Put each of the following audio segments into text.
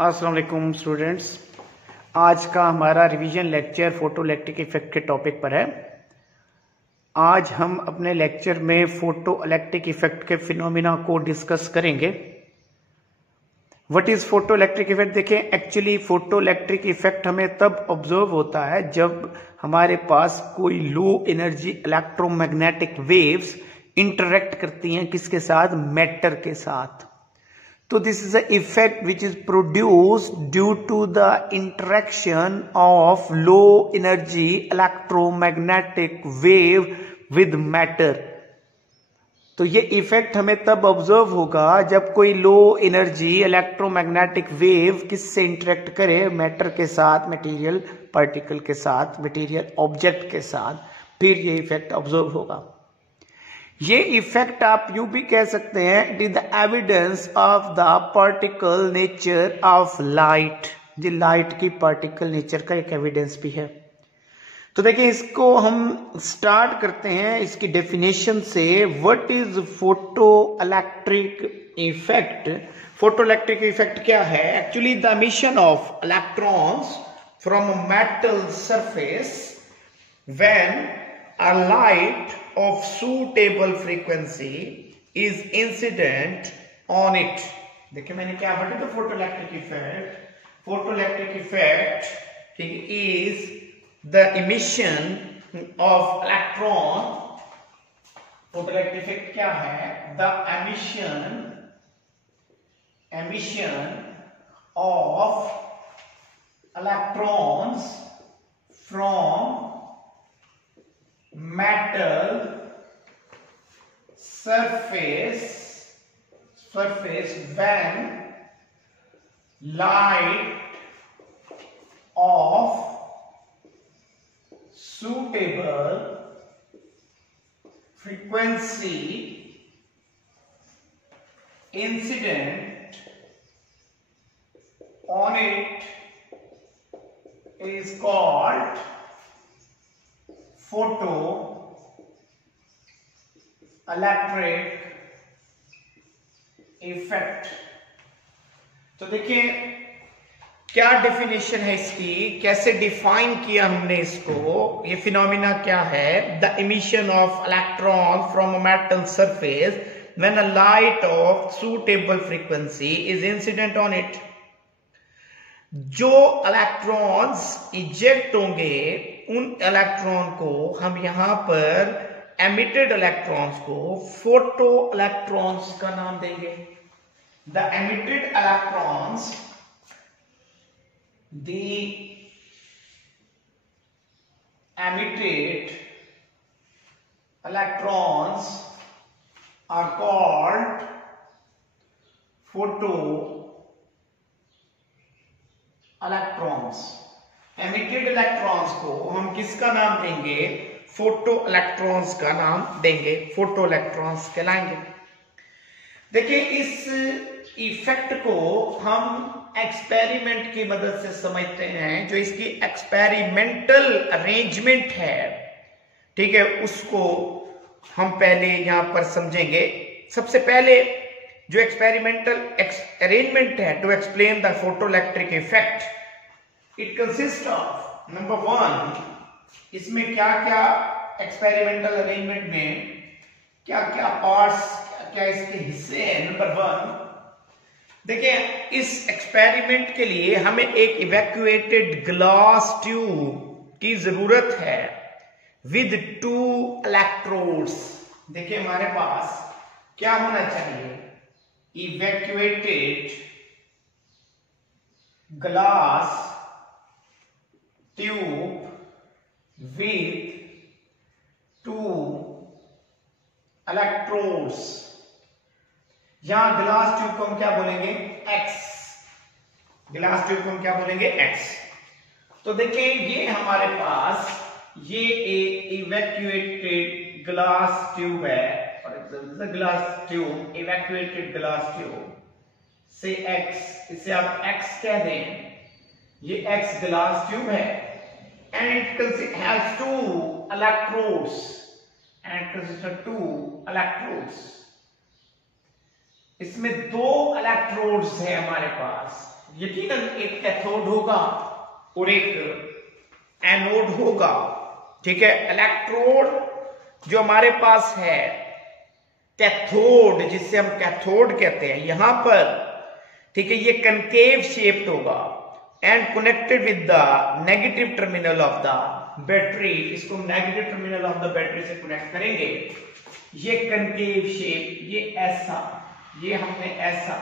अस्सलाम वालेकुम स्टूडेंट्स। आज का हमारा revision lecture photo electric effect के टॉपिक पर है। आज हम अपने लेक्चर में फोटो इलेक्ट्रिक इफेक्ट के फिनोमिना को डिस्कस करेंगे। What is photo electric effect? देखें, एक्चुअली फोटो इलेक्ट्रिक इफेक्ट हमें तब ऑब्जर्व होता है जब हमारे पास कोई low energy electromagnetic waves interact करती हैं किसके साथ? मैटर के साथ। So this is the effect which is produced due to the interaction of low energy electromagnetic wave with matter। तो ये इफेक्ट हमें तब ऑब्जर्व होगा जब कोई लो एनर्जी इलेक्ट्रोमैग्नेटिक वेव किससे इंटरेक्ट करे? मैटर के साथ, मटेरियल पार्टिकल के साथ, मटेरियल ऑब्जेक्ट के साथ, फिर ये इफेक्ट ऑब्जर्व होगा। ये इफेक्ट आप यूं भी कह सकते हैं, it is the evidence of the particle nature of light. जी, लाइट की पार्टिकल नेचर का एक एविडेंस भी है। तो देखिए, इसको हम स्टार्ट करते हैं इसकी डेफिनेशन से। What is photo electric effect? Photo electric effect क्या है? Actually the emission of electrons from a metal surface when a light of suitable frequency is incident on it। देखिए मैंने क्या बताया? तो photoelectric effect is the emission of electron। photoelectric effect क्या है? the emission of electrons from metal surface when light of suitable frequency incident on it is called photo electric effect. तो देखिए क्या डेफिनेशन है इसकी, कैसे डिफाइन किया हमने इसको। ये फिनोमिना क्या है? The emission of electron from a metal surface when a light of suitable frequency is incident on it. जो इलेक्ट्रॉन्स इजेक्ट होंगे उन इलेक्ट्रॉन को हम यहां पर एमिटेड इलेक्ट्रॉन्स को फोटो इलेक्ट्रॉन्स का नाम देंगे। The emitted electrons, the emitted electrons are called photoelectrons. Emitted electrons को हम किसका नाम देंगे? फोटो इलेक्ट्रॉन्स का नाम देंगे, फोटो इलेक्ट्रॉन्स कहलाएंगे। देखिए, इस इफेक्ट को हम एक्सपेरिमेंट की मदद से समझते हैं। जो इसकी एक्सपेरिमेंटल अरेंजमेंट है, ठीक है, उसको हम पहले यहां पर समझेंगे। सबसे पहले जो एक्सपेरिमेंटल अरेंजमेंट है to explain the photoelectric effect, it consist of number 1, इसमें क्या क्या एक्सपेरिमेंटल अरेंजमेंट में क्या क्या पार्ट्स, क्या इसके हिस्से हैं। नंबर 1, देखिए इस एक्सपेरिमेंट के लिए हमें एक इवैक्यूएटेड ग्लास ट्यूब की जरूरत है विद 2 इलेक्ट्रोड्स। देखिए हमारे पास क्या होना चाहिए? Evacuated glass tube with 2 electrodes। यहां ग्लास ट्यूब को हम क्या बोलेंगे? X। ग्लास ट्यूब को हम क्या बोलेंगे? X। तो देखिए ये हमारे पास ये एक इवैक्यूएटेड ग्लास ट्यूब है, और glass tube, evacuated glass tube से X, इसे आप X कह दें। ये X ग्लास ट्यूब है and it has 2 electrodes and it consists of 2 electrodes। इसमें 2 इलेक्ट्रोड्स है हमारे पास। यकीनन एक कैथोड होगा और एक एनोड होगा। ठीक है, इलेक्ट्रोड जो हमारे पास है कैथोड, जिससे हम कैथोड कहते हैं यहां पर, ठीक है, ये कनकेव शेप्ड होगा and connected with the negative terminal of the battery. इसको हम negative terminal of the battery से कनेक्ट करेंगे। ये कनकेव शेप, ये ऐसा, ये हमने ऐसा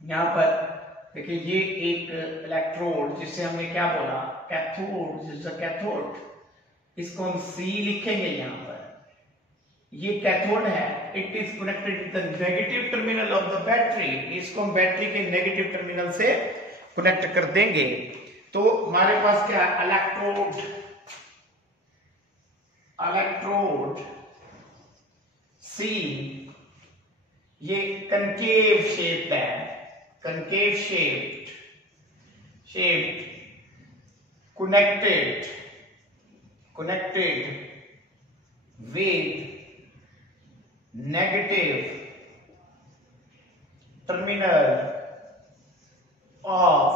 यहां पर देखिए, ये एक इलेक्ट्रोड जिसे हमने क्या बोला कैथोड, कैथोड, इसको हम सी लिखेंगे यहां पर। ये कैथोड है, it is connected with the negative terminal of the battery. इसको हम बैटरी के नेगेटिव टर्मिनल से कनेक्ट कर देंगे। तो हमारे पास क्या है, इलेक्ट्रोड, इलेक्ट्रोड सी, ये कनकेव शेप है, concave shaped, connected with negative terminal of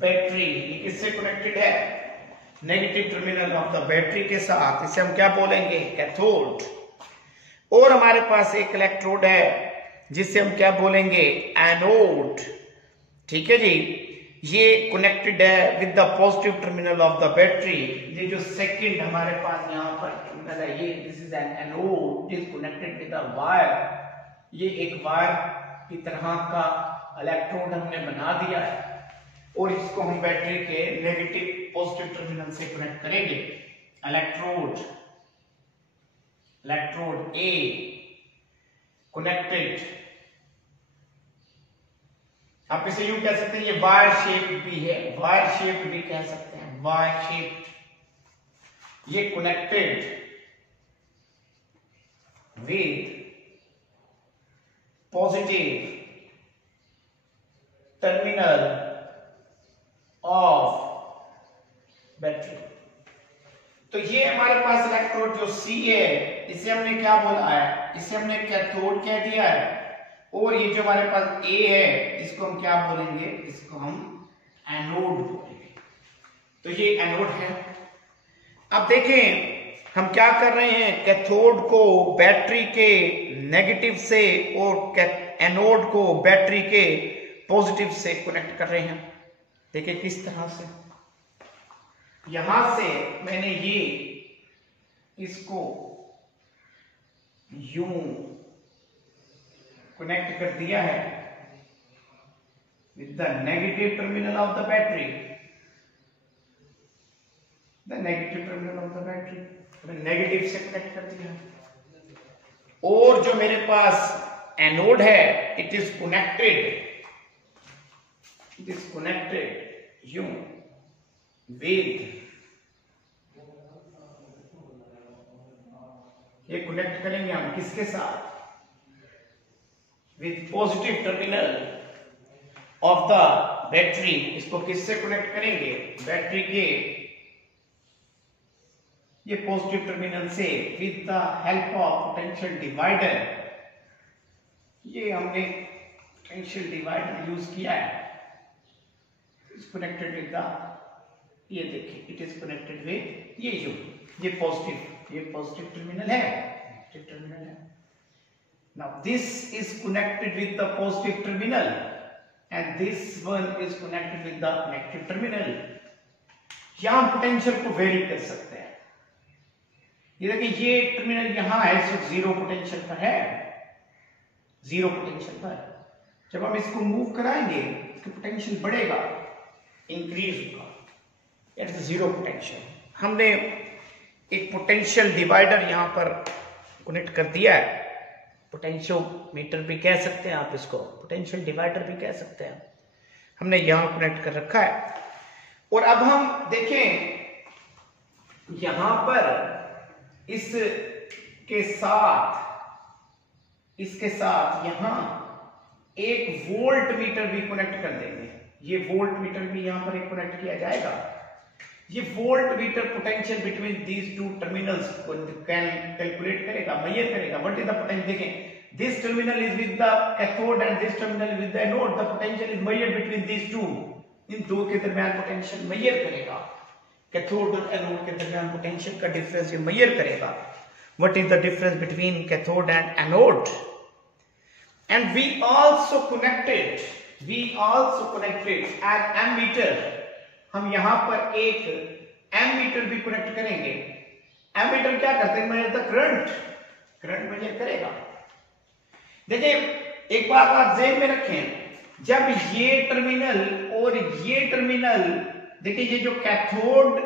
battery. ये किससे कनेक्टेड है, negative terminal of the battery के साथ। इसे हम क्या बोलेंगे, कैथोड। और हमारे पास एक इलेक्ट्रोड है जिससे हम क्या बोलेंगे, एनोड। ठीक है जी, ये कनेक्टेड है with the positive terminal of the battery. ये जो सेकंड हमारे पास यहाँ पर टर्मिनल है, ये this is an anode is connected with a wire. ये एक वायर की तरह का इलेक्ट्रोड हमने बना दिया है और इसको हम बैटरी के नेगेटिव पॉजिटिव टर्मिनल से कनेक्ट करेंगे। इलेक्ट्रोड ए कनेक्टेड, आप इसे यूं कह सकते हैं, ये वायर शेप भी है, वायर शेप भी कह सकते हैं, वायर शेप। ये connected with positive terminal of battery. तो ये हमारे पास इलेक्ट्रोड जो सी है, इसे हमने क्या बोला है, इसे हमने कैथोड कह दिया है। और ये जो हमारे पास ए है, इसको हम क्या बोलेंगे, इसको हम एनोड बोलेंगे। तो ये एनोड है। अब देखें हम क्या कर रहे हैं, कैथोड को बैटरी के नेगेटिव से और एनोड को बैटरी के पॉजिटिव से कनेक्ट कर रहे हैं। देखिए किस तरह से, यहां से मैंने ये इसको यूं कनेक्ट कर दिया है with the negative terminal of the battery, the negative terminal of the battery, negative से कनेक्ट कर दिया। और जो मेरे पास एनोड है, इट इज कनेक्टेड यूं विद, ये कनेक्ट करेंगे हम किसके साथ, with positive terminal of the battery. इसको किससे कनेक्ट करेंगे, बैटरी के ये पॉजिटिव टर्मिनल से with the help of potential divider. ये हमने पोटेंशियल डिवाइडर यूज किया है, इज कनेक्टेड विद द, ये देखिए इट इज कनेक्टेड विद ये पॉजिटिव टर्मिनल है, नेगेटिव टर्मिनल है। Now this is connected with the positive terminal and this one is connected with the negative terminal। यहां potential को very कर सकते हैं। ये देखिए ये टर्मिनल यहां है, सिर्फ जीरो पोटेंशियल पर है, जीरो पोटेंशियल पर। जब हम इसको मूव कराएंगे इसका पोटेंशियल बढ़ेगा, इंक्रीज होगा, इट्स जीरो पोटेंशियल। हमने एक पोटेंशियल डिवाइडर यहां पर कनेक्ट कर दिया है, पोटेंशियोमीटर भी कह सकते हैं आप इसको, पोटेंशियल डिवाइडर भी कह सकते हैं, हमने यहां कनेक्ट कर रखा है। और अब हम देखें यहां पर इसके साथ यहां एक वोल्ट मीटर भी कनेक्ट कर देंगे। ये वोल्ट मीटर भी यहां पर एक कनेक्ट किया जाएगा। ये volt meter potential between these two terminals को कैलकुलेट करेगा, मेजर करेगा। व्हाट इज द पोटेंशियल, देखें this terminal is with the cathode and this terminal is with the anode, the potential is measured between these two. इन दो के दरमियान potential major करेगा, cathode और anode के दरमियान पोटेंशियल का डिफरेंस ये मेजर करेगा. What is the difference between cathode and anode? And we also connected an ammeter. हम यहाँ पर एक एमीटर भी कनेक्ट करेंगे. एमीटर क्या करते हैं? मेजर द करंट मेजर करेगा. देखिए एक बात आप ज़हन में रखें, जब ये टर्मिनल और ये टर्मिनल, देखिए ये जो कैथोड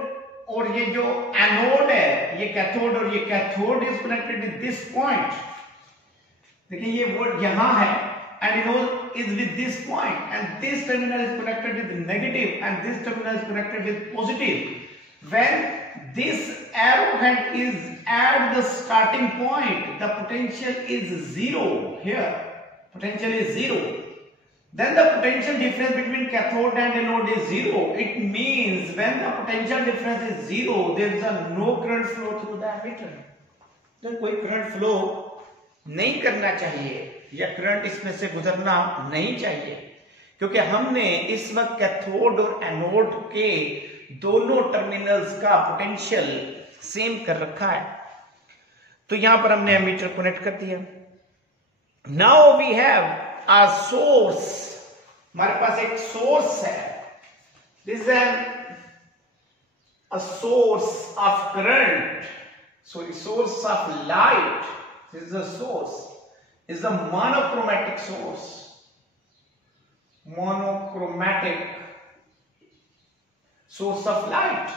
और ये जो एनोड है, ये कैथोड और ये cathode is connected with this point. देखिए ये वर्ड यहां है, and anode is with this point, and this terminal is connected with negative and this terminal is connected with positive. When this arrowhead is at the starting point, the potential is zero. Here potential is zero. Then the potential difference between cathode and anode is zero. It means when the potential difference is zero, there is no current flow through the ammeter. तो कोई current flow नहीं करना चाहिए या current इसमें से गुजरना नहीं चाहिए, क्योंकि हमने इस वक्त कैथोड और एनोड के दोनों टर्मिनल्स का पोटेंशियल सेम कर रखा है. तो यहां पर हमने एमीटर कनेक्ट कर दिया. Now we have a source. हमारे पास एक सोर्स है. This is a source of current, source of light. This is the source. This is a monochromatic source. Monochromatic source of light.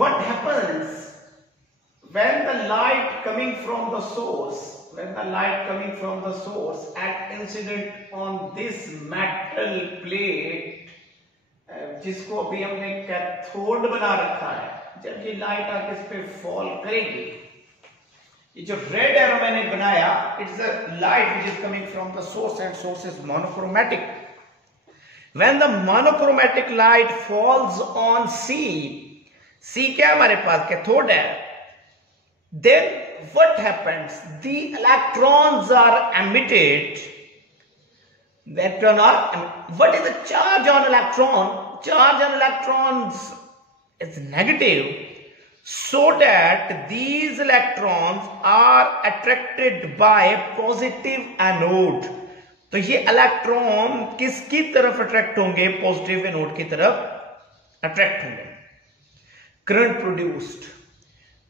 What happens when the light coming from the source, and incident on this metal plate, जिसको अभी हमने cathode बना रखा है, जब ये light आके इस पे फॉल करेगी, ये जो रेड एरो मैंने बनाया, it's a light which is coming from the source and source is monochromatic. When the monochromatic light falls on C क्या हमारे पास कैथोड है, then what happens? The electrons are emitted. What is the charge on electron? Charge on electrons is negative, so that these electrons are attracted by positive anode. तो ये electron किसकी तरफ attract होंगे? Positive anode की तरफ attract होंगे. Current produced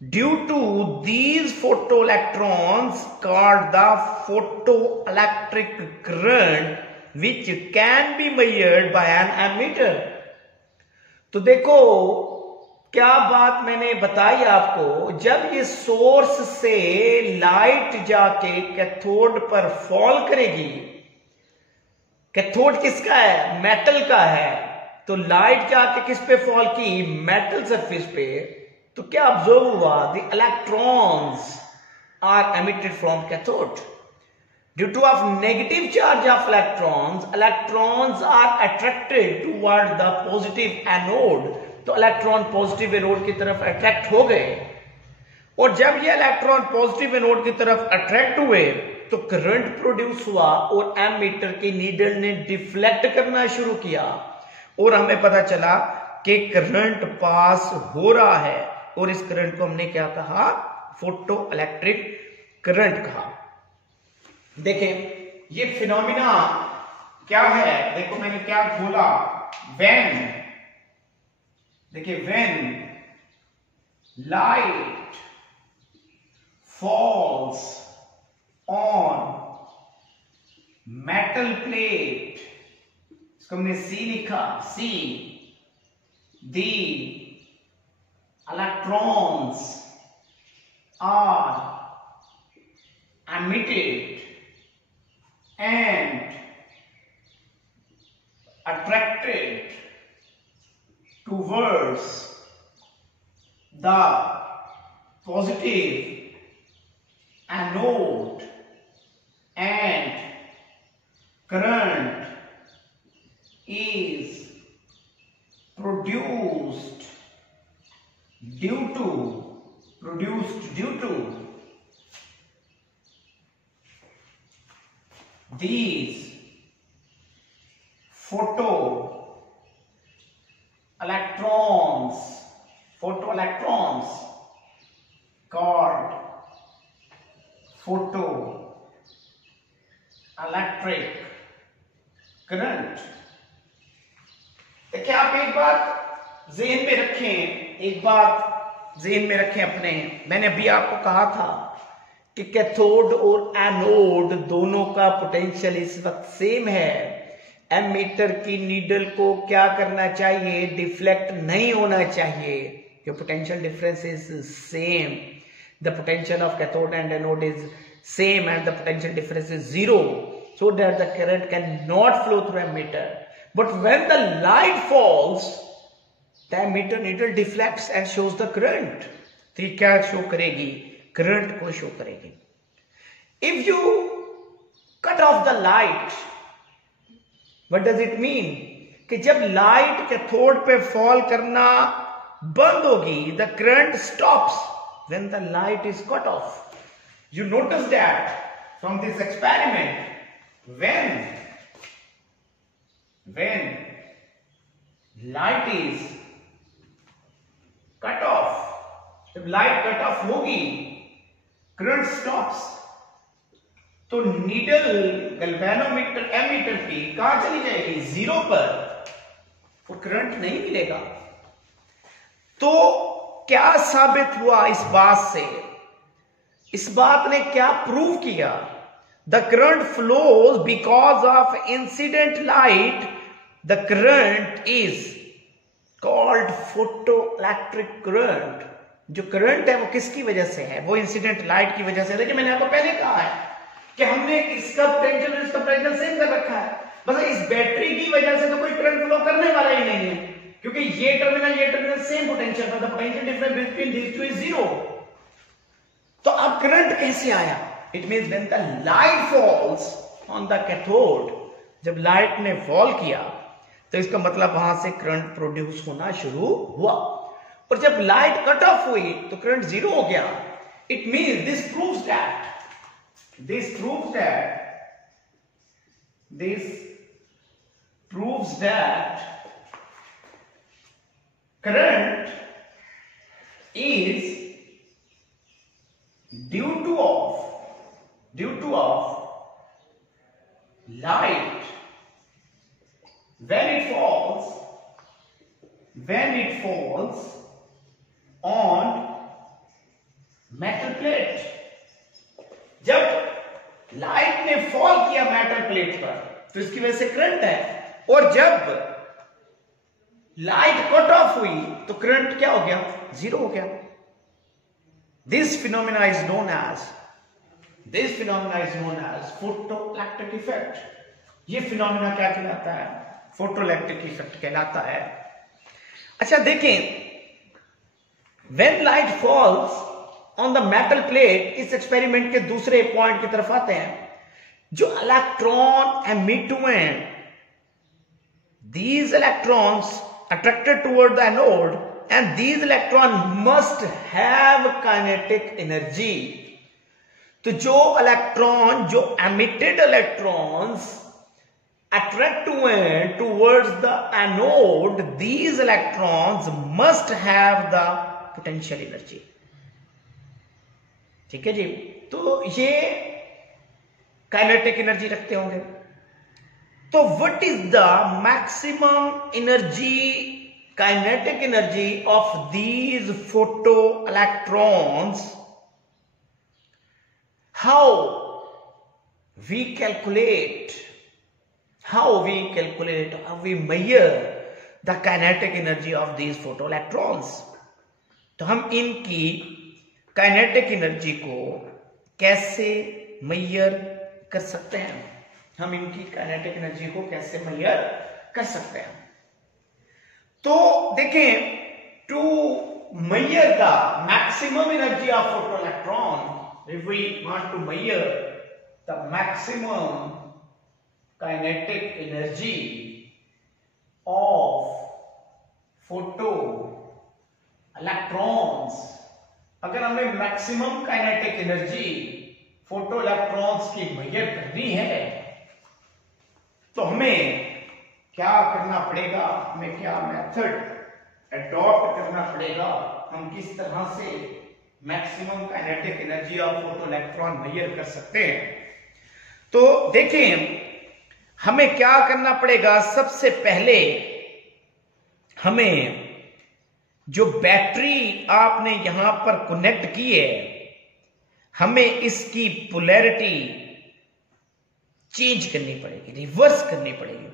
due to these photoelectrons called the photoelectric current, which can be measured by an ammeter. तो देखो क्या बात मैंने बताई आपको, जब ये सोर्स से लाइट जाके कैथोड पर फॉल करेगी, कैथोड किसका है? मेटल का है. तो लाइट जाके किस पे फॉल की? मेटल सरफेस पे. तो क्या ऑब्जर्व हुआ? The electrons are emitted from cathode. Due to of negative charge of electrons are attracted toward the positive anode. तो इलेक्ट्रॉन पॉजिटिव एनोड की तरफ अट्रैक्ट हो गए, और जब ये इलेक्ट्रॉन पॉजिटिव एनोड की तरफ अट्रैक्ट हुए तो करंट प्रोड्यूस हुआ और एमीटर की नीडल ने डिफ्लेक्ट करना शुरू किया, और हमें पता चला कि करंट पास हो रहा है, और इस करंट को हमने क्या कहा? फोटो इलेक्ट्रिक करंट कहा. देखें ये फिनोमिना क्या है, देखो मैंने क्या बोला, when light falls on metal plate, इसको हमने C लिखा, C, the electrons are emitted and attracted towards the positive anode, and current is produced due to these photoelectrons called photoelectric current। देखिए आप एक बात ज़हन में रखें अपने, मैंने अभी आपको कहा था कि कैथोड और एनोड दोनों का पोटेंशियल इस वक्त सेम है। एमीटर की नीडल को क्या करना चाहिए, डिफ्लेक्ट नहीं होना चाहिए, कि potential difference is same. The potential of cathode and anode is same and the potential difference is zero, so that the current cannot flow through emitter. But when the light falls, the emitter needle deflects and shows the current. तो ये क्या show करेगी, current को show करेगी। If you cut off the light, what does it mean? कि जब light cathode पे fall करना बंद होगी, the current stops when the light is cut off. You notice that from this experiment. When light is cut off, जब light cut off होगी, current stops, तो needle galvanometer ammeter की कहां चली जाएगी, जीरो पर, वो करंट नहीं मिलेगा। तो क्या साबित हुआ इस बात से, इस बात ने क्या प्रूव किया? The current flows because of incident light. The current is called photoelectric current. जो करंट है वो किसकी वजह से है, वो इंसिडेंट लाइट की वजह से। देखिए मैंने आपको पहले कहा है कि हमने इसका पोटेंशियल और इसका पोटेंशियल सेम कर रखा है, बस इस बैटरी की वजह से तो कोई करंट फ्लो करने वाला ही नहीं है, क्योंकि ये terminal same potential, the potential difference between these two is zero. तो अब करंट कैसे आया? It means when the light falls on the cathode, जब लाइट ने फॉल किया तो इसका मतलब वहां से करंट प्रोड्यूस होना शुरू हुआ, और जब लाइट कट ऑफ हुई तो करंट जीरो हो गया। It means this proves that current is due to light when it falls on metal plate. जब लाइट ने फॉल किया मेटल प्लेट पर तो इसकी वजह से करंट है, और जब लाइट कट ऑफ हुई तो करंट क्या हो गया, जीरो हो गया। This phenomena is known as photoelectric effect। ये फिनोमिना क्या कहलाता है, फोटोइलेक्ट्रिक इफेक्ट कहलाता है। अच्छा देखें, when light falls on the metal plate, इस एक्सपेरिमेंट के दूसरे पॉइंट की तरफ आते हैं। जो इलेक्ट्रॉन एमिट हुए हैं, these electrons attracted toward the anode and these electrons must have kinetic energy। तो जो इलेक्ट्रॉन, जो emitted electrons attract towards the anode, these electrons must have the potential energy। ठीक है जी, तो ये काइनेटिक एनर्जी रखते होंगे। तो what is the maximum energy, kinetic energy of these photo electrons? How we calculate, how we measure the kinetic energy of these photoelectrons। तो हम इनकी काइनेटिक एनर्जी को कैसे मेजर कर सकते हैं, हम इनकी काइनेटिक एनर्जी को कैसे मेजर कर सकते हैं? तो देखें, to measure the maximum energy of photoelectron, if we want to measure the maximum kinetic energy of photoelectrons, अगर हमें maximum kinetic energy photo electrons की मेजर करनी है तो हमें क्या करना पड़ेगा, हमें क्या मेथड अडॉप्ट करना पड़ेगा, हम किस तरह से maximum kinetic energy of photoelectron measure कर सकते हैं। तो देखें हमें क्या करना पड़ेगा। सबसे पहले हमें जो बैटरी आपने यहां पर कनेक्ट की है, हमें इसकी पोलैरिटी चेंज करनी पड़ेगी, रिवर्स करनी पड़ेगी।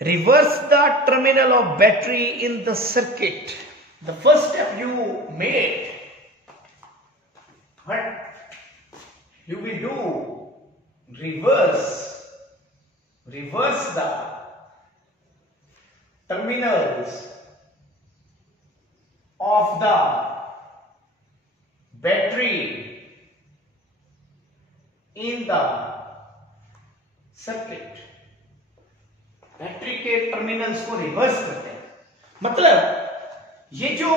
Reverse the terminal of battery in the circuit. The first step you made, what you will do, reverse the terminals of the battery in the circuit। Battery के terminals को reverse करते हैं, मतलब ये जो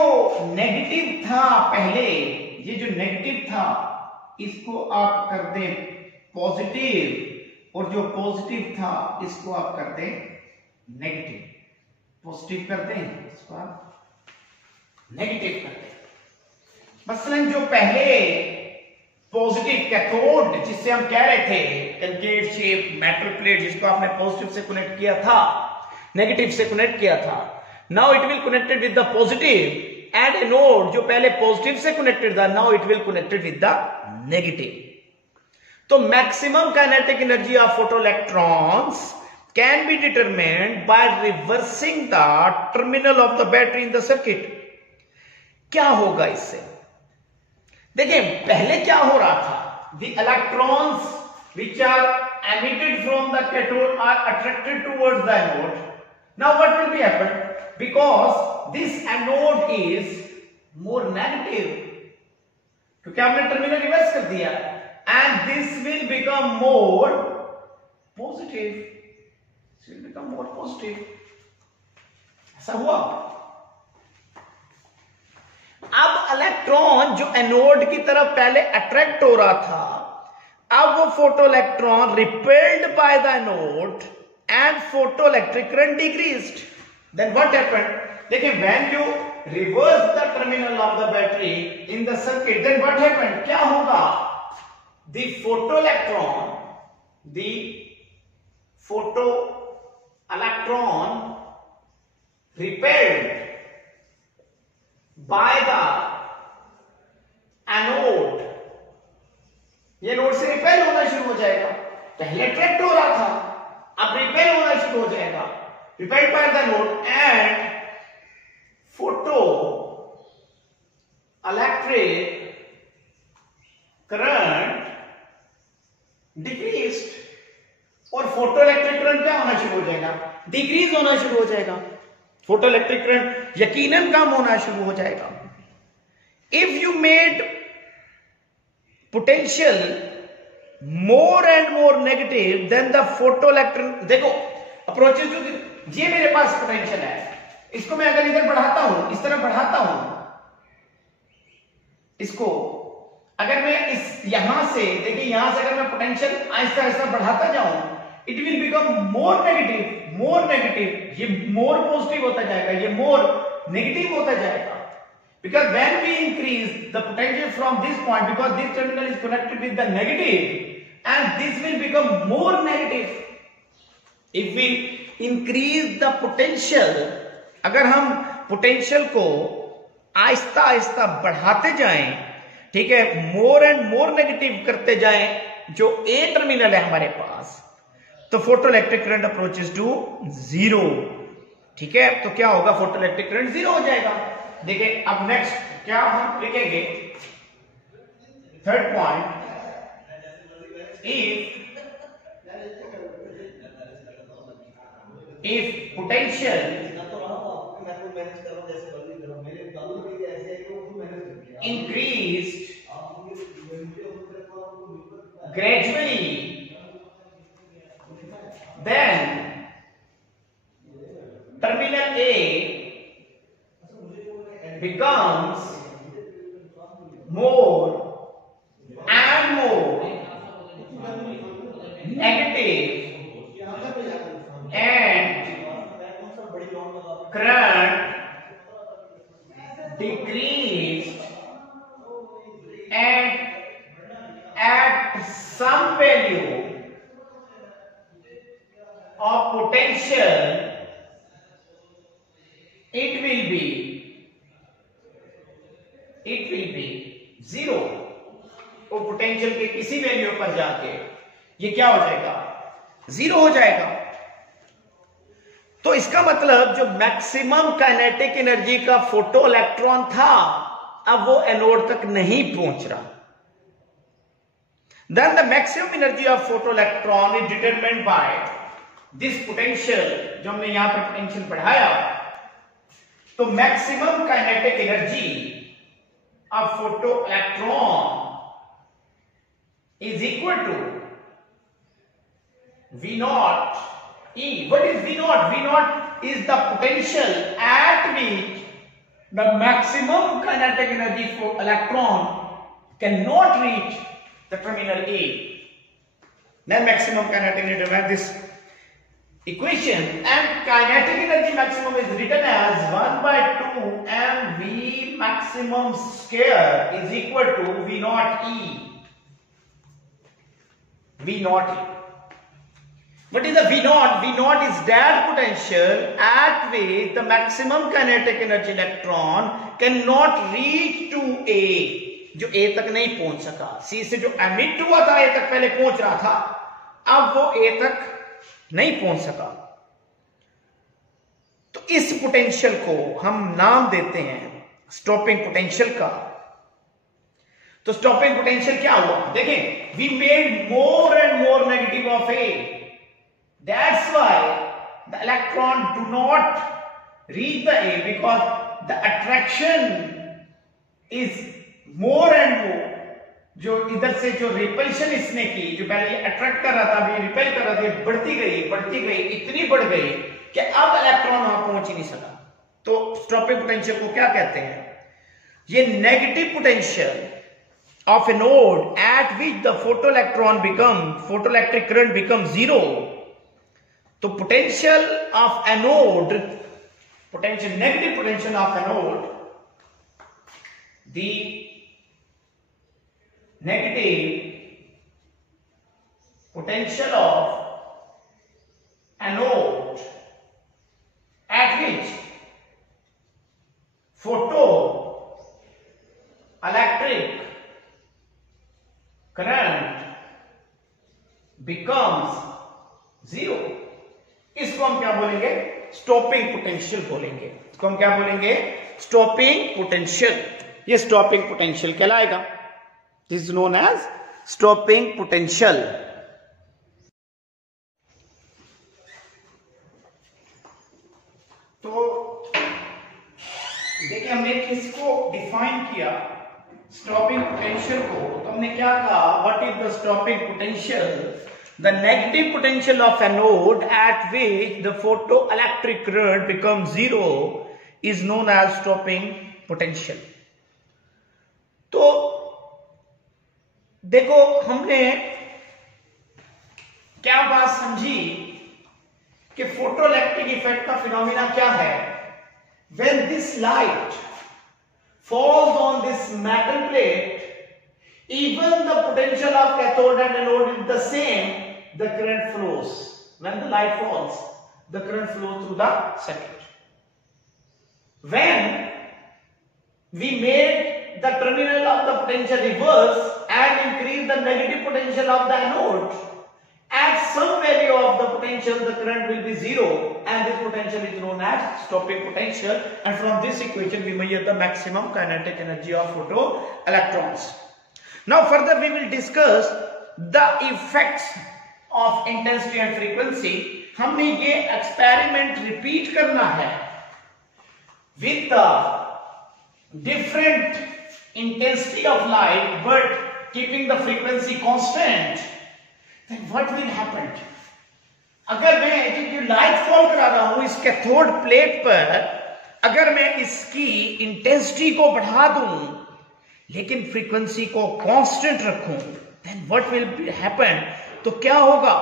नेगेटिव था पहले, ये जो नेगेटिव था इसको आप कर दें पॉजिटिव, और जो पॉजिटिव था इसको आप कर दें नेगेटिव। पॉजिटिव कर दें, इसको आप नेगेटिव कर दें। मसलन जो पहले पॉजिटिव कैथोड, जिससे हम कह रहे थे कनकेव शेप मेटल प्लेट, जिसको आपने पॉजिटिव से कनेक्ट किया था, नेगेटिव से कनेक्ट किया था, now it will connected with the positive, and anode जो पहले पॉजिटिव से कनेक्टेड था, now it will connected with the negative. तो maximum kinetic energy of photoelectrons can be determined by reversing the terminal of the battery in the circuit. क्या होगा इससे? देखिए पहले क्या हो रहा था, the electrons which are emitted from the cathode are attracted towards the anode. Now what will be happen? Because this anode is more negative, क्योंकि आपने टर्मिनल रिवर्स कर दिया, and this will become more positive. This will become more positive. ऐसा हुआ। अब electron जो anode की तरफ पहले अट्रैक्ट हो रहा था, अब वो photoelectron repelled by the anode and photoelectric current decreased. Then what happened? देखिए when you reverse the terminal of the battery in the circuit, then what happened? क्या होगा? The photoelectron repelled by the anode, ये anode से repel होना शुरू हो जाएगा। पहले अट्रैक्ट हो रहा था, अब रिपेल होना शुरू हो जाएगा, repelled by the anode and photo electric current decreased. और फोटो इलेक्ट्रिक करंट क्या होना शुरू हो जाएगा? डिक्रीज होना शुरू हो जाएगा। फोटो इलेक्ट्रिक करंट यकीनन कम होना शुरू हो जाएगा। If you made potential more and more negative then the photoelectric, देखो अप्रोचेस जो, ये मेरे पास पोटेंशियल है, इसको मैं अगर इधर बढ़ाता हूं, इस तरह बढ़ाता हूं, इसको अगर मैं इस यहां से, देखिए यहां से अगर मैं पोटेंशियल आहिस्ता आहिस्ता बढ़ाता जाऊं, it will become more negative, more negative, ये मोर पॉजिटिव होता जाएगा, ये मोर नेगेटिव होता जाएगा। Because when we increase the potential from this point, because this terminal is connected with the negative, and this will become more negative. If we increase the potential, अगर हम potential को आहिस्ता आहिस्ता बढ़ाते जाएं, ठीक है, मोर and more negative करते जाएं जो ए टर्मिनल है हमारे पास, तो photoelectric current approaches to zero. ठीक है, तो क्या होगा? फोटो इलेक्ट्रिक करंट जीरो हो जाएगा। देखिए अब नेक्स्ट क्या हम लिखेंगे? Third point, if potential increased gradually, then terminal A becomes more and more negative decreased and at some value of potential it will be zero. वो पोटेंशियल के किसी वैल्यू पर जाके ये क्या हो जाएगा, जीरो हो जाएगा। तो इसका मतलब जो मैक्सिमम काइनेटिक एनर्जी का फोटो इलेक्ट्रॉन था अब वो एनोड तक नहीं पहुंच रहा। Then the maximum energy of photoelectron is determined by this potential, जो हमने यहां पर पोटेंशियल पढ़ाया। तो maximum kinetic energy of photoelectron is equal to V naught E. What is V naught? V naught is the potential at which the maximum kinetic energy for electron cannot reach the terminal A. Then maximum kinetic energy, when this equation, and kinetic energy maximum is written as 1 by 2 mv maximum square is equal to V naught E. V naught E. What is the V naught? V naught is that potential at which the maximum kinetic energy electron cannot reach to A, जो A तक नहीं पहुंच सका। C से जो emit हुआ था A तक पहले पहुंच रहा था, अब वो A तक नहीं पहुंच सका। तो इस पोटेंशियल को हम नाम देते हैं स्टॉपिंग पोटेंशियल का। तो स्टॉपिंग पोटेंशियल क्या हुआ, देखें, we made more and more negative of A, that's why the electron do not reach the A, because the attraction is more and more. जो इधर से जो रिपल्शन इसने की, जो पहले अट्रैक्ट कर रहा था अभी रिपेल कर रहा था, बढ़ती गई इतनी बढ़ गई कि अब इलेक्ट्रॉन वहां पहुंच ही नहीं सका। तो स्टॉपिंग पोटेंशियल को क्या कहते हैं, ये negative potential of anode at which the photoelectric current become zero. तो potential of anode, potential negative potential of anode, the negative potential of anode at which photoelectric current becomes zero, इसको हम क्या बोलेंगे, stopping potential बोलेंगे। इसको हम क्या बोलेंगे, स्टॉपिंग पोटेंशियल। ये स्टॉपिंग पोटेंशियल कहलाएगा। This is known as stopping potential. तो देखिए हमने किसको डिफाइन किया, स्टॉपिंग पोटेंशियल को। तो हमने क्या कहा, what is the stopping potential, the negative potential of anode at which the photoelectric current become zero is known as stopping potential. तो देखो हमने क्या बात समझी कि फोटोइलेक्ट्रिक इफेक्ट का फिनोमिना क्या है। When this light falls on this metal plate, even the potential of cathode and anode is the same, the current flows. When the light falls, the current flows through the circuit. When we made the terminal of the potential reverse and increase the negative potential of the anode, at some value of the potential the current will be zero, and this potential is known as stopping potential, and from this equation we measure the maximum kinetic energy of photoelectrons. Now further we will discuss the effects of intensity and frequency. हमने ये experiment repeat करना है with the different intensity of light but keeping the frequency constant, then what will happen? अगर मैं जो light fall करा रहा हूं इस कैथोड प्लेट पर, अगर मैं इसकी इंटेंसिटी को बढ़ा दूं लेकिन फ्रीक्वेंसी को कांस्टेंट रखूं, then what will happen? तो क्या होगा,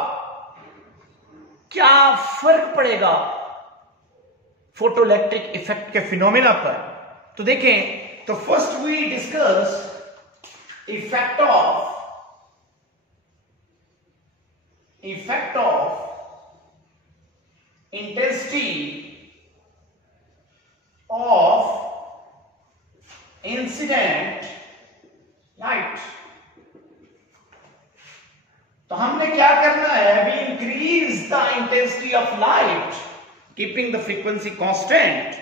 क्या फर्क पड़ेगा फोटोइलेक्ट्रिक इफेक्ट के फिनोमेना पर? तो देखें, तो first we discuss effect of intensity of incident light. तो हमने क्या करना है? We increase the intensity of light keeping the frequency constant.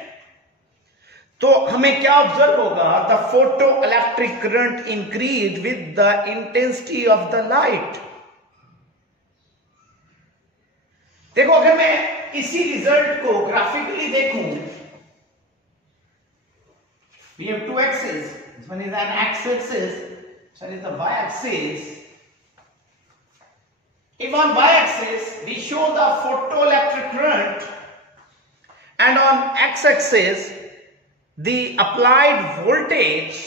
तो हमें क्या ऑब्जर्व होगा? The photoelectric current increased with the intensity of the light. देखो, अगर मैं इसी रिजल्ट को ग्राफिकली देखूं, we have two axes. One is an x-axis, one is the y-axis. If on y-axis we show the photoelectric current, and on x-axis the applied voltage,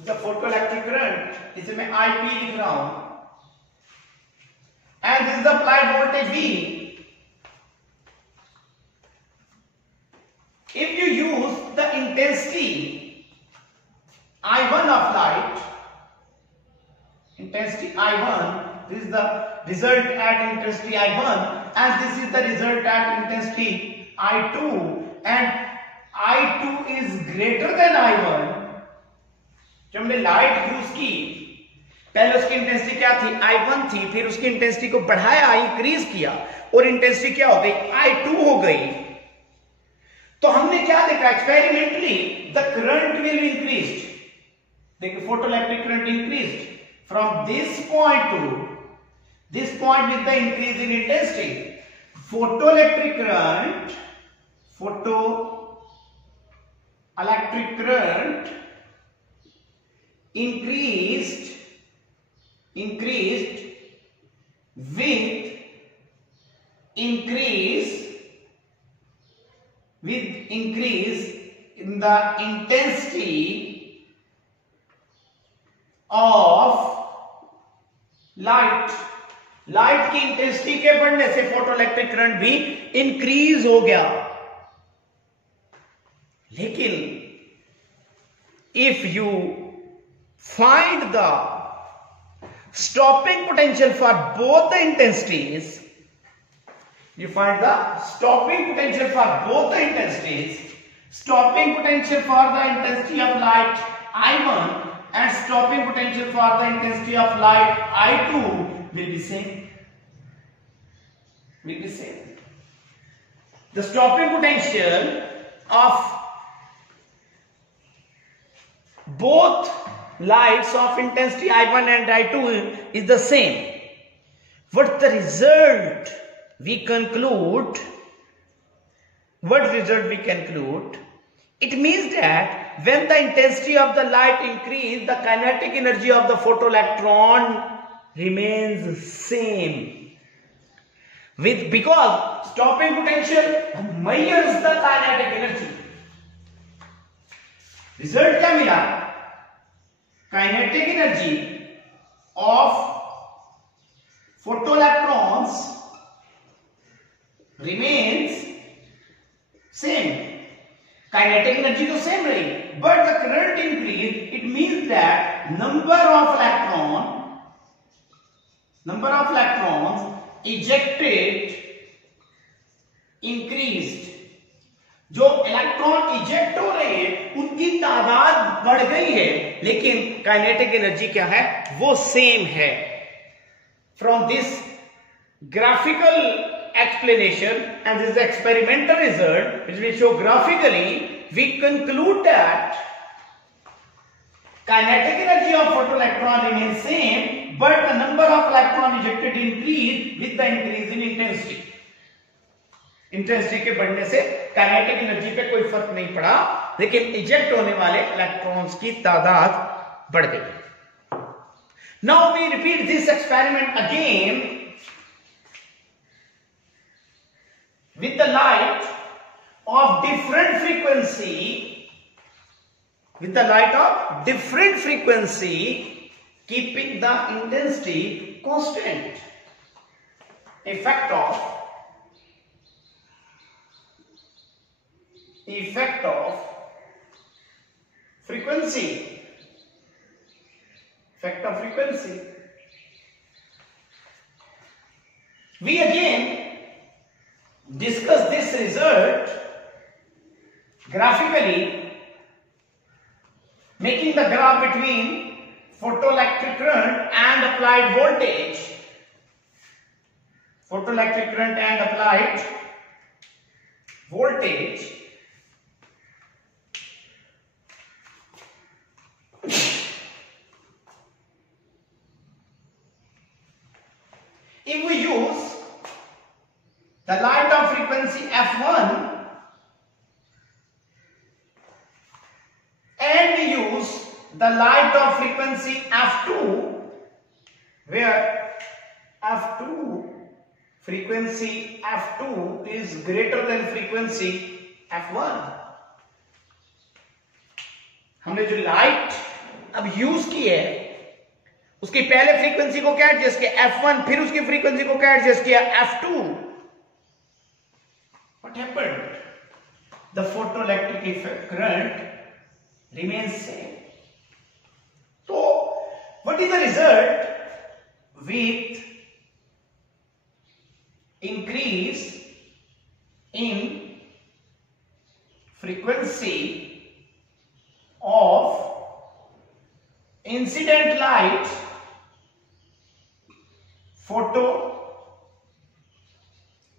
the photoelectric current, इसे मैं IP लिख रहा हूं, and this is the applied voltage V. If you use the intensity I1 of light, intensity I1, this is the result at intensity I1, and this is the result at intensity I2, and I2 is greater than I1. जब हमने light use की, पहले उसकी intensity क्या थी? I1 थी, फिर उसकी इंटेंसिटी को बढ़ाया, इंक्रीज किया, और इंटेंसिटी क्या हो गई? I2 हो गई। तो हमने क्या देखा? Experimentally the current will increase. देखिए, photoelectric current increase from this point to this point with the increase in intensity. Photoelectric current increased with increase in the intensity of light. Light की intensity के बढ़ने से photoelectric current भी increase हो गया। लेकिन if you find the stopping potential for both the intensities, stopping potential for the intensity of light I1 and stopping potential for the intensity of light I2 will be same. The stopping potential of both lights of intensity I1 and I2 is the same. What the result we conclude? It means that when the intensity of the light increases, the kinetic energy of the photoelectron remains same. Because stopping potential measures the kinetic energy. Result क्या मिला? Kinetic energy of photoelectrons remains same. Kinetic energy तो same रही, but the current increase. It means that number of electrons ejected increased. जो electron eject हो रहे हैं उनकी तादाद बढ़ गई है, लेकिन काइनेटिक एनर्जी क्या है? वो सेम है। From this graphical explanation and this experimental result which we show graphically, we conclude that kinetic energy of photoelectron remains same, but the number of electron ejected increase with the increase in intensity. Intensity के बढ़ने से kinetic energy पे कोई फर्क नहीं पड़ा, लेकिन eject होने वाले इलेक्ट्रॉन्स की तादाद बढ़ गई। Now we repeat this experiment again with the light of different frequency, keeping the intensity constant. Effect effect of frequency. Effect of frequency. We again discuss this result graphically, making the graph between photoelectric current and applied voltage. Photoelectric current and applied voltage. If we use the light of frequency f1 and we use the light of frequency f2, where frequency f2 is greater than frequency f1, हमने जो light अब use की है उसकी पहले frequency को क्या adjust किया f1, फिर उसकी फ्रीक्वेंसी को क्या एडजस्ट किया f2. What happened? The photoelectric effect current remains same. So, what is the result? With increase in frequency of incident light,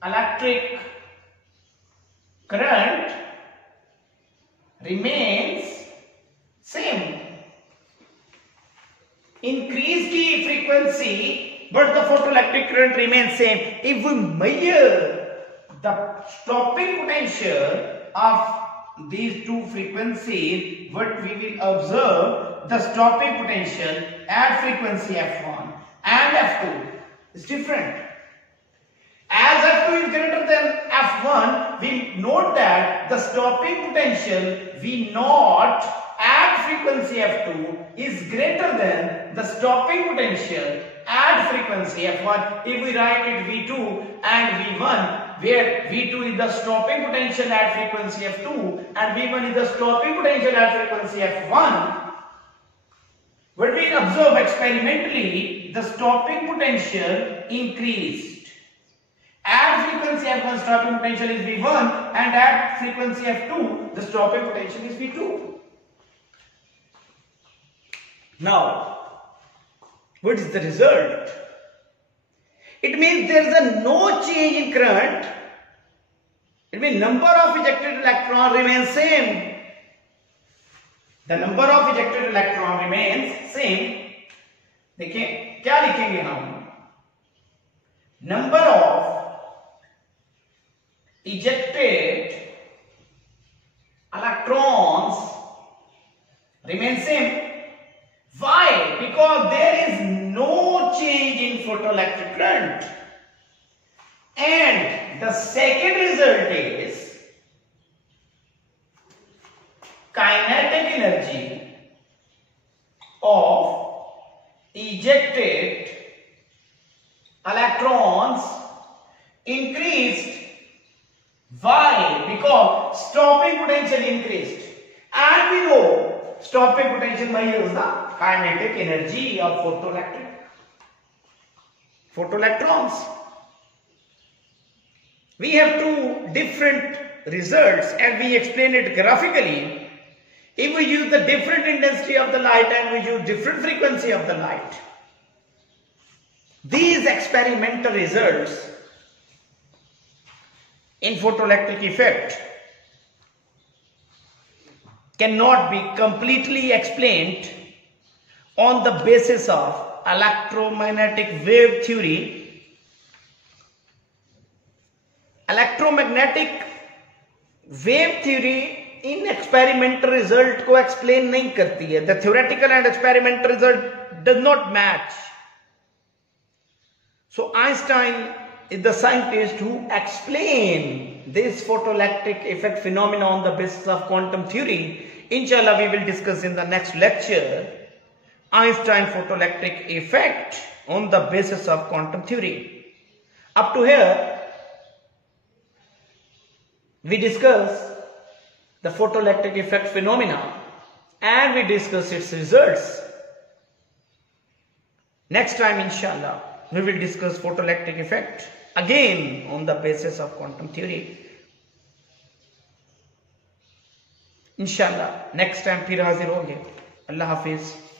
photoelectric current remains same. Increase the frequency, but the photoelectric current remains same. If we measure the stopping potential of these two frequencies, what we will observe, the stopping potential at frequency f1 and f2 is different. As f2 is greater than f1, we note that the stopping potential V naught at frequency f2 is greater than the stopping potential at frequency f1. If we write it V2 and V1, where V2 is the stopping potential at frequency f2 and V1 is the stopping potential at frequency f1, what we observe experimentally, the stopping potential increased. At frequency f1, stopping potential is V1, and at frequency f2, the stopping potential is V2. Now, what is the result? It means there is a no change in current. It means number of ejected electron remains same. The number of ejected electron remains same. देखिए क्या लिखेंगे हम? Number of ejected electrons remain same. Why? Because there is no change in photoelectric current. And the second result is kinetic energy of ejected electrons increased. Why? Because stopping potential increased. And we know stopping potential measures the kinetic energy of photoelectrons. We have two different results and we explain it graphically. If we use the different intensity of the light and we use different frequency of the light, these experimental results in photoelectric effect cannot be completely explained on the basis of electromagnetic wave theory. Electromagnetic wave theory in experimental result को explain नहीं करती है. The theoretical and experimental result does not match. So Einstein is the scientist who explained this photoelectric effect phenomena on the basis of quantum theory. Inshallah, we will discuss in the next lecture Einstein photoelectric effect on the basis of quantum theory. Up to here, we discuss the photoelectric effect phenomena and we discuss its results. Next time, inshallah, we will discuss photoelectric effect again on the basis of quantum theory. Inshallah, next time फिर हाजिर होंगे. अल्लाह हाफिज.